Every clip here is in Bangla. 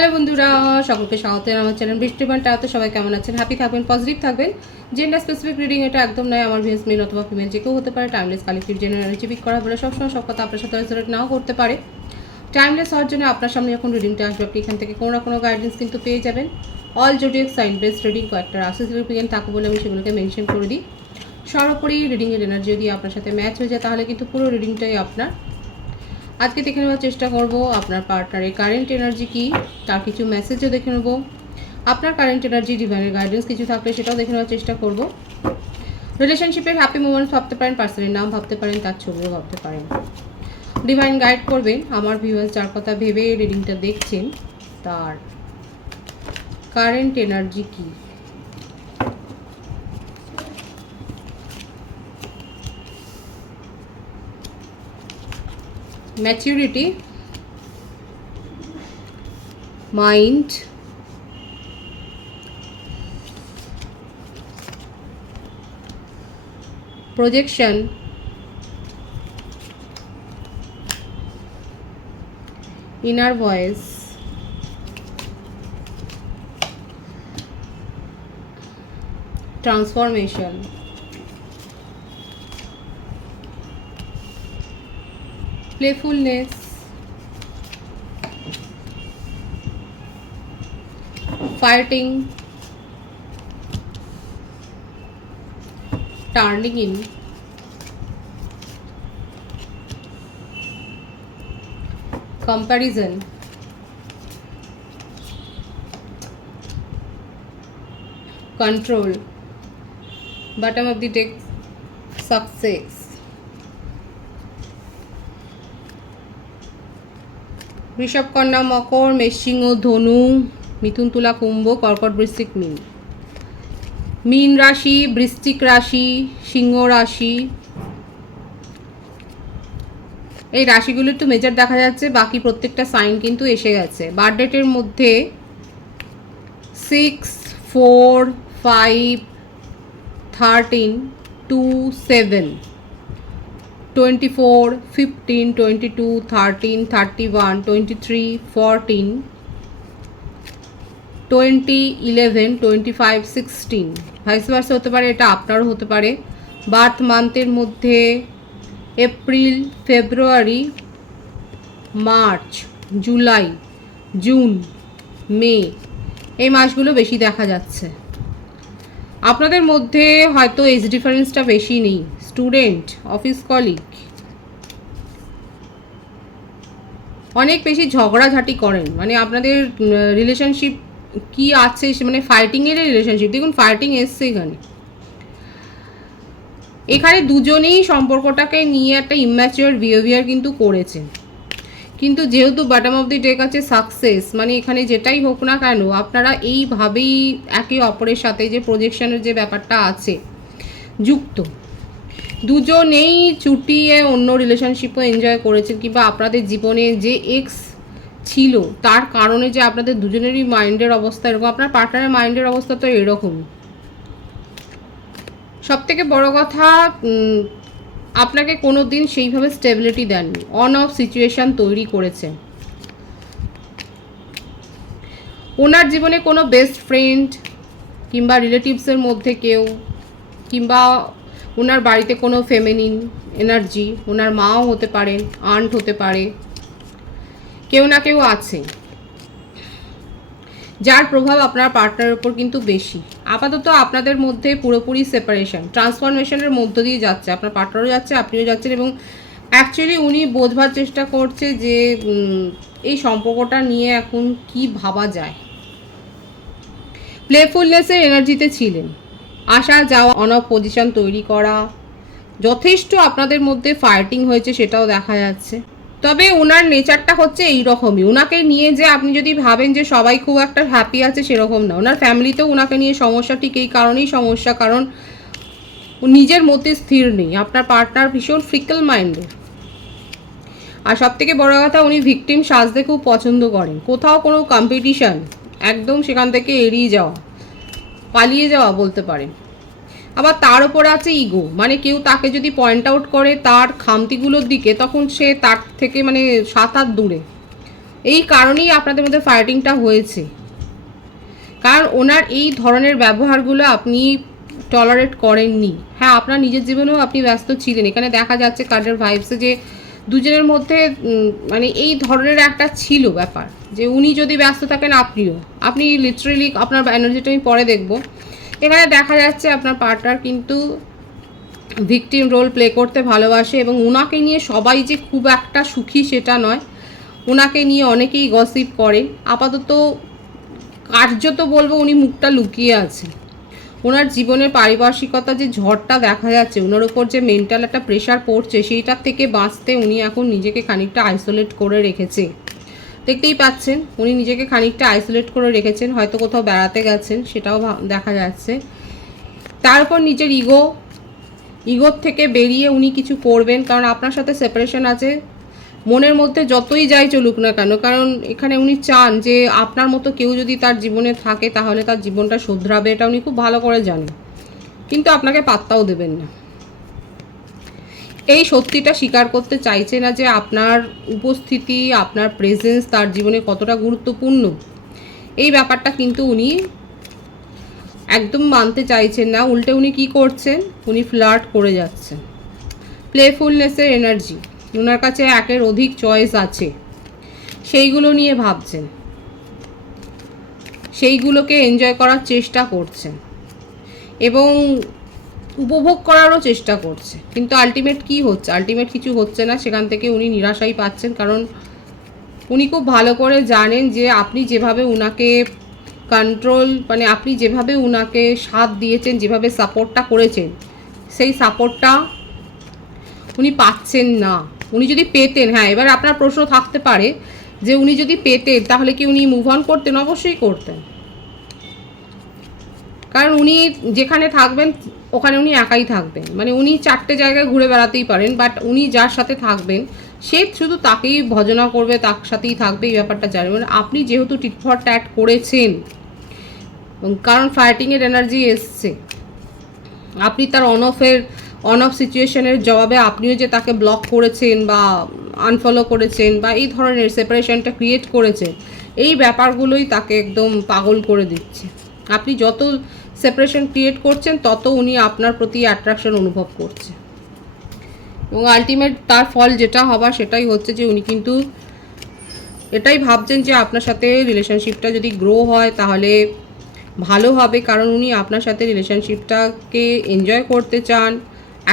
হ্যালো বন্ধুরা, সকলকে স্বাগত আমার চ্যানেল বৃষ্টিবান টাতে। সবাই কেমন আছেন? হ্যাপি থাকবেন, পজিটিভ থাকবেন। জেন্ডার স্পেসিফিক রিডিং এটা একদম নয়, আমার ভিএস মেল অথবা ফিমেল যে কেউ হতে পারে। Timeless collective general energy pick করা বলে সবসময় সব কথা আপনার সাথে রেজোনেট নাও করতে পারে। টাইমলেস হওয়ার জন্য আপনার সামনে যখন রিডিংটা আসবে আপনি এখান থেকে কোনো না কোনো গাইডেন্স কিন্তু পেয়ে যাবেন। All zodiac sign based reading কয়েকটা রাশি সিগনিফিকেন্ট থাকে বলে আমি সেগুলোকে মেনশন করে দিই। সর্বোপরি রিডিংয়ের এনার্জি যদি আপনার সাথে ম্যাচ হয়ে যায় তাহলে কিন্তু পুরো রিডিংটাই আপনার। আজকে দেখে নেওয়ার চেষ্টা করব আপনার পার্টনারের কারেন্ট এনার্জি কি, তার কিছু মেসেজও দেখে নেব। আপনার কারেন্ট এনার্জি ডিভাইনের গাইডেন্স কিছু থাকলে সেটাও দেখে নেওয়ার চেষ্টা করব। রিলেশনশিপের হ্যাপি মোমেন্টস ভাবতে পারেন, পার্সনের নাম ভাবতে পারেন, তার ছবিও ভাবতে পারেন। ডিভাইন গাইড করবেন আমার ভিউয়ার্স যার কথা ভেবে রিডিংটা দেখছেন, তার কারেন্ট এনার্জি কি। Maturity, mind, projection, inner voice, transformation, playfulness, fighting, turning in, comparison, control, bottom of the deck, success, Rishabh, কন্যা, মকর, মেষ, সিংহ, ধনু, মিথুন, তুলা, কুম্ভ, কর্কট, বৃশ্চিক, মীন। মীন রাশি, বৃশ্চিক রাশি, সিংহ রাশি, এই রাশিগুলো একটু মেজর দেখা যাচ্ছে, বাকি প্রত্যেকটা সাইন কিন্তু এসে গেছে। বার্থডেটের মধ্যে 6, 4, 5, 13, 2, 7, 24, 15, 22, 13, 31, 23, 14, 20, 11, 25, 16, ভাইস ভার্সা হতে পারে, এটা আপনারও হতে পারে। বার্থ মান্থের মধ্যে এপ্রিল, ফেব্রুয়ারি, মার্চ, জুলাই, জুন, মে, এই মাসগুলো বেশি দেখা যাচ্ছে। আপনাদের মধ্যে হয়তো এজ ডিফারেন্সটা বেশি নেই। স্টুডেন্ট, অফিস কলিগ, অনেক বেশি ঝগড়াঝাটি করেন, মানে আপনাদের রিলেশনশিপ কি আছে, মানে ফাইটিংয়ের রিলেশনশিপ। দেখুন ফাইটিং এসছে এখানে দুজনেই সম্পর্কটাকে নিয়ে একটা ইম্যাচিওর বিহেভিয়ার কিন্তু করেছে। কিন্তু যেহেতু বটম অফ দি ডেক আছে সাকসেস, মানে এখানে যেটাই হোক না কেন আপনারা এইভাবেই একে অপরের সাথে যে প্রজেকশনের যে ব্যাপারটা আছে যুক্ত, দুজনেই চুটিয়ে অন্য রিলেশনশিপও এনজয় করেছেন, কিংবা আপনাদের জীবনে যে এক্স ছিল তার কারণে যে আপনাদের দুজনেরই মাইন্ডের অবস্থা এরকম, আপনার পার্টনারের মাইন্ডের অবস্থা তো এরকমই। সব থেকে বড় কথা, আপনাকে কোনো দিন সেইভাবে স্টেবিলিটি দেননি, অন অফ সিচুয়েশান তৈরি করেছে। ওনার জীবনে কোনো বেস্ট ফ্রেন্ড কিংবা রিলেটিভসের মধ্যে কেউ, কিংবা ওনার বাড়িতে কোনো ফেমিনিন এনার্জি, ওনার মাও হতে পারেন, আন্ট হতে পারে, কেউ না কেউ আছে যার প্রভাব আপনার পার্টনারের উপর কিন্তু বেশি। আপাতত আপনাদের মধ্যে পুরোপুরি সেপারেশন, ট্রান্সফরমেশনের মধ্য দিয়ে যাচ্ছে, আপনার পার্টনারও যাচ্ছে, আপনিও যাচ্ছেন, এবং অ্যাকচুয়ালি উনি বোঝবার চেষ্টা করছে যে এই সম্পর্কটা নিয়ে এখন কি ভাবা যায়। প্লেফুলনেসের এনার্জিতে ছিলেন, আসা যাওয়া, অন অফ পজিশন তৈরি করা, যথেষ্ট আপনাদের মধ্যে ফাইটিং হয়েছে সেটাও দেখা যাচ্ছে। তবে ওনার নেচারটা হচ্ছে এইরকমই, ওনাকে নিয়ে যে আপনি যদি ভাবেন যে সবাই খুব একটা হ্যাপি আছে সেরকম না। ওনার ফ্যামিলিতেও ওনাকে নিয়ে সমস্যা, ঠিক এই কারণেই সমস্যা, কারণ নিজের মধ্যে স্থির নেই। আপনার পার্টনার ভীষণ ফ্রিকল মাইন্ডের, আর সব থেকে বড় কথা উনি ভিকটিম সাজতে খুব পছন্দ করেন। কোথাও কোনো কম্পিটিশান একদম সেখান থেকে এড়িয়ে যাওয়া, পালিয়ে যাওয়া বলতে পারেন। আবার তার উপর আছে ইগো, মানে কেউ তাকে যদি পয়েন্ট আউট করে তার খামতিগুলোর দিকে, তখন সে তার থেকে মানে 7 হাত দূরে, এই কারণেই আপনাদের মধ্যে ফাইটিংটা হয়েছে, কারণ ওনার এই ধরনের ব্যবহারগুলো আপনি টলারেট করেননি। হ্যাঁ, আপনার নিজের জীবনেও আপনি ব্যস্ত ছিলেন। এখানে দেখা যাচ্ছে কার্ডের ভাইবসে যে দুজনের মধ্যে মানে এই ধরনের একটা ছিল ব্যাপার, যে উনি যদি ব্যস্ত থাকেন আপনি লিটারেলি আপনার এনার্জিটা আমি পরে দেখব। এখানে দেখা যাচ্ছে আপনার পার্টনার কিন্তু ভিকটিম রোল প্লে করতে ভালোবাসে, এবং ওনাকে নিয়ে সবাই যে খুব একটা সুখী সেটা নয়। ওনাকে নিয়ে অনেকেই গসিপ করেন। আপাতত কার্যত বলবো উনি মুখটা লুকিয়ে আছেন। ওনার জীবনের পারিপার্শ্বিকতা যে ঝড়টা দেখা যাচ্ছে, ওনার ওপর যে মেন্টাল একটা প্রেশার পড়ছে, সেইটার থেকে বাঁচতে উনি এখন নিজেকে খানিকটা আইসোলেট করে রেখেছে। দেখতেই পাচ্ছেন উনি নিজেকে খানিকটা আইসোলেট করে রেখেছেন, হয়তো কোথাও বেড়াতে গেছেন, সেটাও দেখা যাচ্ছে। তারপর নিজের ইগোর থেকে বেরিয়ে উনি কিছু করবেন, কারণ আপনার সাথে সেপারেশন আছে। মনের মধ্যে যতই যাই চলুক না কেন, কারণ এখানে উনি চান যে আপনার মতো কেউ যদি তার জীবনে থাকে তাহলে তার জীবনটা শুধরাবে, এটা উনি খুব ভালো করে জানেন, কিন্তু আপনাকে পাত্তাও দেবেন না। এই সত্যিটা স্বীকার করতে চাইছে না যে আপনার উপস্থিতি, আপনার প্রেজেন্স তার জীবনে কতটা গুরুত্বপূর্ণ। এই ব্যাপারটা কিন্তু উনি একদম মানতে চাইছেন না। উল্টে উনি কি করছেন, উনি ফ্লার্ট করে যাচ্ছেন। প্লেফুলনেসের এনার্জি, ওনার কাছে একের অধিক চয়েস আছে, সেইগুলো নিয়ে ভাবছেন, সেইগুলোকে এনজয় করার চেষ্টা করছেন এবং উপভোগ করারও চেষ্টা করছে, কিন্তু আলটিমেট কি হচ্ছে, আলটিমেট কিছু হচ্ছে না। সেখান থেকে উনি নিরাশাই পাচ্ছেন, কারণ উনি খুব ভালো করে জানেন যে আপনি যেভাবে উনাকে কন্ট্রোল, মানে আপনি যেভাবে উনাকে সাথ দিয়েছেন, যেভাবে সাপোর্টটা করেছেন, সেই সাপোর্টটা উনি পাচ্ছেন না। উনি যদি পেতেন, হ্যাঁ, এবার আপনার প্রশ্ন থাকতে পারে যে উনি যদি পেতেন তাহলে কি উনি মুভ অন করতেন? অবশ্যই করতেন, কারণ উনি যেখানে থাকবেন ওখানে উনি একাই থাকবেন। মানে উনি 4টে জায়গায় ঘুরে বেড়াতেই পারেন, বাট উনি যার সাথে থাকবেন সে শুধু তাকেই ভজনা করবে, তার সাথেই থাকবে, এই ব্যাপারটা জানেন। মানে আপনি যেহেতু টিট ফর ট্যাট করেছেন, কারণ ফাইটিংয়ের এনার্জি এসছে, আপনি তার অন অফ সিচুয়েশনের জবাবে আপনিও যে তাকে ব্লক করেছেন বা আনফলো করেছেন বা এই ধরনের সেপারেশনটা ক্রিয়েট করেছেন, এই ব্যাপারগুলোই তাকে একদম পাগল করে দিচ্ছে। আপনি যত সেপারেশন ক্রিয়েট করছেন তত উনি আপনার প্রতি অ্যাট্রাকশন অনুভব করছে, এবং আলটিমেট তার ফল যেটা হবার সেটাই হচ্ছে যে উনি কিন্তু এটাই ভাবছেন যে আপনার সাথে রিলেশনশিপটা যদি গ্রো হয় তাহলে ভালো হবে, কারণ উনি আপনার সাথে রিলেশনশিপটাকে এনজয় করতে চান,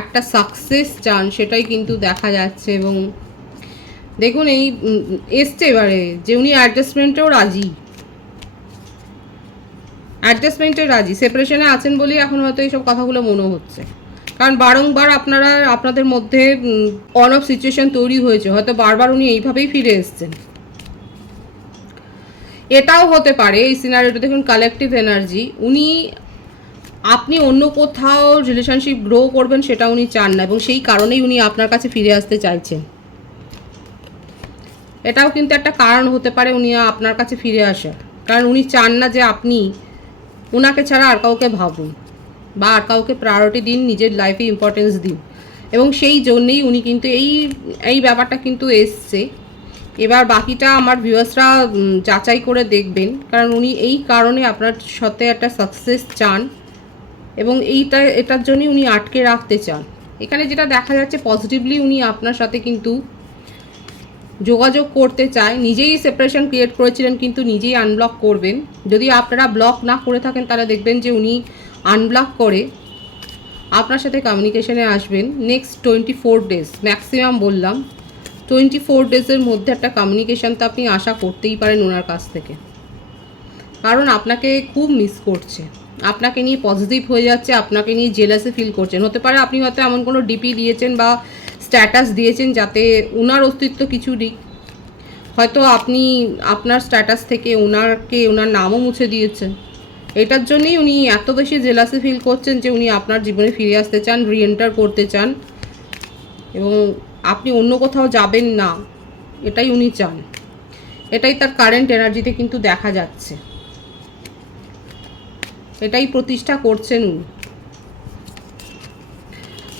একটা সাকসেস চান, সেটাই কিন্তু দেখা যাচ্ছে। এবং দেখুন এই এসছে এবারে যে উনি অ্যাডজাস্টমেন্টেও রাজি, সেপারেশনে আছেন বলেই এখন হয়তো এইসব কথাগুলো মনে হচ্ছে, কারণ বারংবার আপনাদের মধ্যে অন অফ সিচুয়েশন তৈরি হয়েছে, হয়তো বারবার উনি এইভাবেই ফিরে এসছেন। এটাও হতে পারে এই সিনারিওটা, দেখুন কালেকটিভ এনার্জি, আপনি অন্য কোথাও রিলেশনশিপ গ্রো করবেন সেটা উনি চান না, এবং সেই কারণেই উনি আপনার কাছে ফিরে আসতে চাইছেন। এটাও কিন্তু একটা কারণ হতে পারে উনি আপনার কাছে ফিরে আসার, কারণ উনি চান না যে আপনি ওনাকে ছাড়া আর কাউকে ভাবুন বা আর কাউকে প্রায়োরিটি দিন, নিজের লাইফে ইম্পর্টেন্স দিন, এবং সেই জন্যেই উনি কিন্তু এই ব্যাপারটা কিন্তু এসছে। এবার বাকিটা আমার ভিউয়ার্সরা যাচাই করে দেখবেন, কারণ উনি এই কারণে আপনার সাথে একটা সাকসেস চান, এবং এটার জন্যই উনি আটকে রাখতে চান। এখানে যেটা দেখা যাচ্ছে পজিটিভলি উনি আপনার সাথে কিন্তু যোগাযোগ করতে চায়। নিজেই সেপারেশন ক্রিয়েট করেছিলেন, কিন্তু নিজেই আনব্লক করবেন। যদি আপনারা ব্লক না করে থাকেন তাহলে দেখবেন যে উনি আনব্লক করে আপনার সাথে কমিউনিকেশনে আসবেন। নেক্সট 24 ডেজ ম্যাক্সিমাম বললাম, 24 ডেজের মধ্যে একটা কমিউনিকেশান তো আপনি আশা করতেই পারেন ওনার কাছ থেকে, কারণ আপনাকে খুব মিস করছে, আপনাকে নিয়ে পজিটিভ হয়ে যাচ্ছে, আপনাকে নিয়ে জেলাসি ফিল করছেন। হতে পারে আপনি হয়তো এমন কোনো ডিপি দিয়েছেন বা স্ট্যাটাস দিয়েছেন যাতে ওনার অস্তিত্ব কিছু দিক, হয়তো আপনি আপনার স্ট্যাটাস থেকে ওনার নামও মুছে দিয়েছেন। এটার জন্যই উনি এত বেশি জেলাসি ফিল করছেন যে উনি আপনার জীবনে ফিরে আসতে চান, রিএন্টার করতে চান, এবং আপনি অন্য কোথাও যাবেন না, এটাই উনি চান। এটাই তার কারেন্ট এনার্জিতে কিন্তু দেখা যাচ্ছে, এটাই প্রতিষ্ঠা করছেন উনি।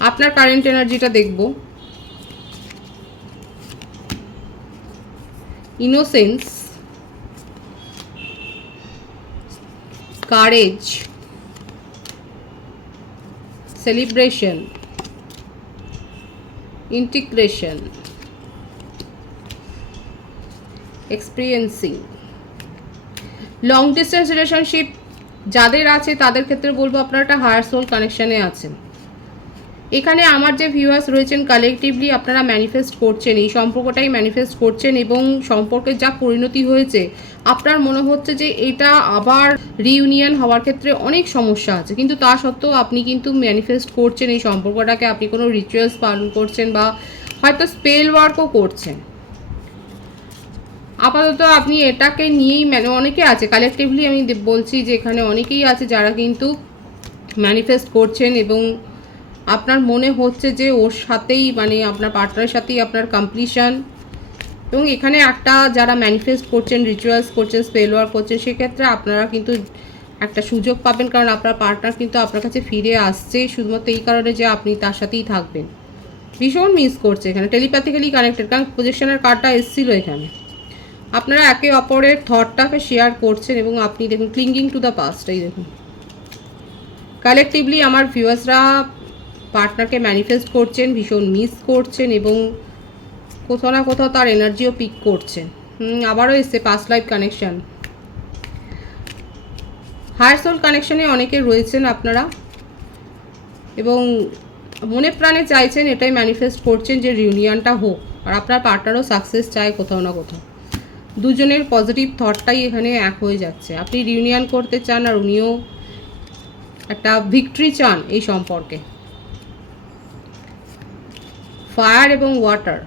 আপনার কারেন্ট এনার্জিটা দেখব। Innocence, courage, celebration, integration, experiencing. Long distance relationship যাদের আছে তাদের ক্ষেত্রে বলবো আপনারা একটা হায়ার সোল কানেকশানে আছেন। এখানে আমার যে ভিউয়ার্স রয়েছেন কালেকটিভলি আপনারা ম্যানিফেস্ট করছেন, এই সম্পর্কটাই ম্যানিফেস্ট করছেন এবং সম্পর্কের যা পরিণতি হয়েছে আপনার মনে হচ্ছে যে এটা আবার রিইউনিয়ন হওয়ার ক্ষেত্রে অনেক সমস্যা আছে, কিন্তু তা সত্ত্বেও আপনি কিন্তু ম্যানিফেস্ট করছেন এই সম্পর্কটাকে, আপনি কোনো রিচুয়ালস পালন করছেন বা হয়তো স্পেল ওয়ার্কও করছেন। আপাতত আপনি এটাকে নিয়েই অনেকে আছে কালেকটিভলি, আমি বলছি যে এখানে অনেকেই আছে যারা কিন্তু ম্যানিফেস্ট করছেন এবং আপনার মনে হচ্ছে যে ওর সাথেই আপনার পার্টনারের সাথেই আপনার কমপ্লিশন। এবং এখানে একটা যারা ম্যানিফেস্ট করছেন, রিচুয়ালস করছেন, স্পেল ওয়ার্ক করছেন, সেক্ষেত্রে আপনারা কিন্তু একটা সুযোগ পাবেন, কারণ আপনার পার্টনার কিন্তু আপনার কাছে ফিরে আসছে শুধুমাত্র এই কারণে যে আপনি তার সাথেই থাকবেন। ভীষণ মিস করছে এখানে, টেলিপ্যাথিক্যালি কানেক্টেড, কারণ প্রজেকশনের কার্ডটা এসেছিল এখানে। আপনারা একে অপরের থটটাকে শেয়ার করছেন এবং আপনি দেখুন ক্লিঙ্গিং টু দ্য পাস্ট। এই দেখুন কালেকটিভলি আমার ভিউয়ার্সরা পার্টনারকে ম্যানিফেস্ট করছেন, ভীষণ মিস করছেন এবং কোথাও না কোথাও তার এনার্জিও পিক করছেন। আবারও এসছে past life connection. Higher soul কানেকশানে অনেকে রয়েছেন আপনারা এবং মনে প্রাণে চাইছেন, এটাই ম্যানিফেস্ট করছেন যে রিউনিয়নটা হোক, আর আপনার পার্টনারও সাকসেস চায় কোথাও না কোথাও। দুজনের পজিটিভ থটটাই এখানে এক হয়ে যাচ্ছে, আপনি রিউনিয়ন করতে চান আর উনিও একটা ভিক্টরি চান এই সম্পর্কে। ফায়ার এবং ওয়াটার,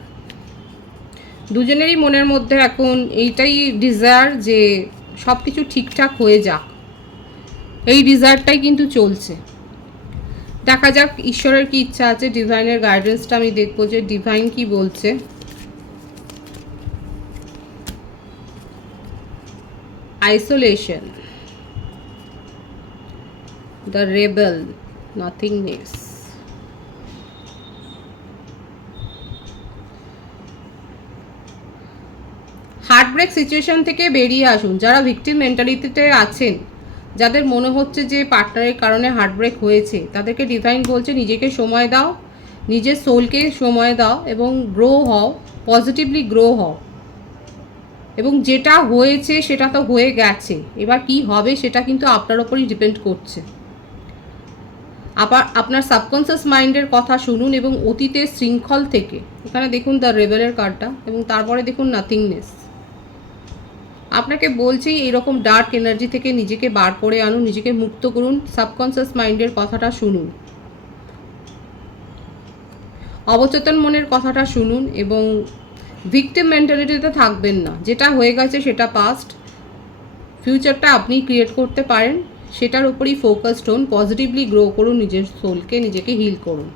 দুজনেরই মনের মধ্যে এখন এইটাই ডিজায়ার যে সব কিছু ঠিকঠাক হয়ে যাক, এই ডিজায়ারটাই কিন্তু চলছে। দেখা যাক ঈশ্বরের কি ইচ্ছা আছে, ডিভাইনের গাইডেন্সটা আমি দেখবো যে ডিভাইন কি বলছে। Isolation, the rebel, nothingness, heartbreak situation থেকে বেরিয়ে আসুন। যারা ভিকটিম মেন্টালিটিতে আছেন, যাদের মনে হচ্ছে যে পার্টনারের কারণে হার্টব্রেক হয়েছে, তাদেরকে ডিভাইন বলছে নিজেকে সময় দাও, নিজের সোলকে সময় দাও এবং গ্রো হও, পজিটিভলি গ্রো হও। এবং যেটা হয়েছে সেটা তো হয়ে গেছে, এবার কি হবে সেটা কিন্তু আপনার ওপরই ডিপেন্ড করছে। আবার আপনার সাবকনসিয়াস মাইন্ডের কথা শুনুন এবং অতীতের শৃঙ্খল থেকে, এখানে দেখুন দ্য রেবেলের কার্ডটা এবং তারপরে দেখুন নাথিংনেস। আপনাকে বলছি এইরকম ডার্ক এনার্জি থেকে নিজেকে বার করে আনুন, নিজেকে মুক্ত করুন, সাবকনসিয়াস মাইন্ডের কথাটা শুনুন, অবচেতন মনের কথাটা শুনুন এবং ভিকটিম মেন্টালিটিতে থাকবেন না। যেটা হয়ে গেছে সেটা পাস্ট, ফিউচারটা আপনি ক্রিয়েট করতে পারেন, সেটার উপরই ফোকাসড হন, পজিটিভলি গ্রো করুন, নিজের সোলকে নিজেকে হিল করুন।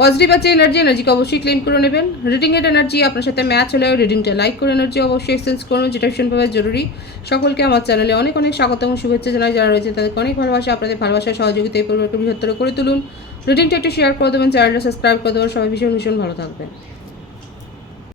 পজিটিভ আছে এনার্জিকে অবশ্যই ক্লেম করে নেবেন। রিডিংয়ের এনার্জি আপনার সাথে ম্যাচ হলে রিডিংটা লাইক করে এনার্জি অবশ্যই এক্সচেঞ্জ করুন, যেটা ভীষণভাবে জরুরি। সকলকে আমার চ্যানেলে অনেক অনেক স্বাগত এবং শুভেচ্ছা জানাই। যারা রয়েছে তাদেরকে অনেক ভালোবাসা, আপনাদের ভালোবাসার সহযোগিতা এই পরিবারকে বৃহত্তর করে তুলুন। রিডিংটা একটু শেয়ার করে দেবেন, চ্যানেলটা সাবস্ক্রাইব করে দেবেন। সবাই ভীষণ ভীষণ ভালো থাকবেন।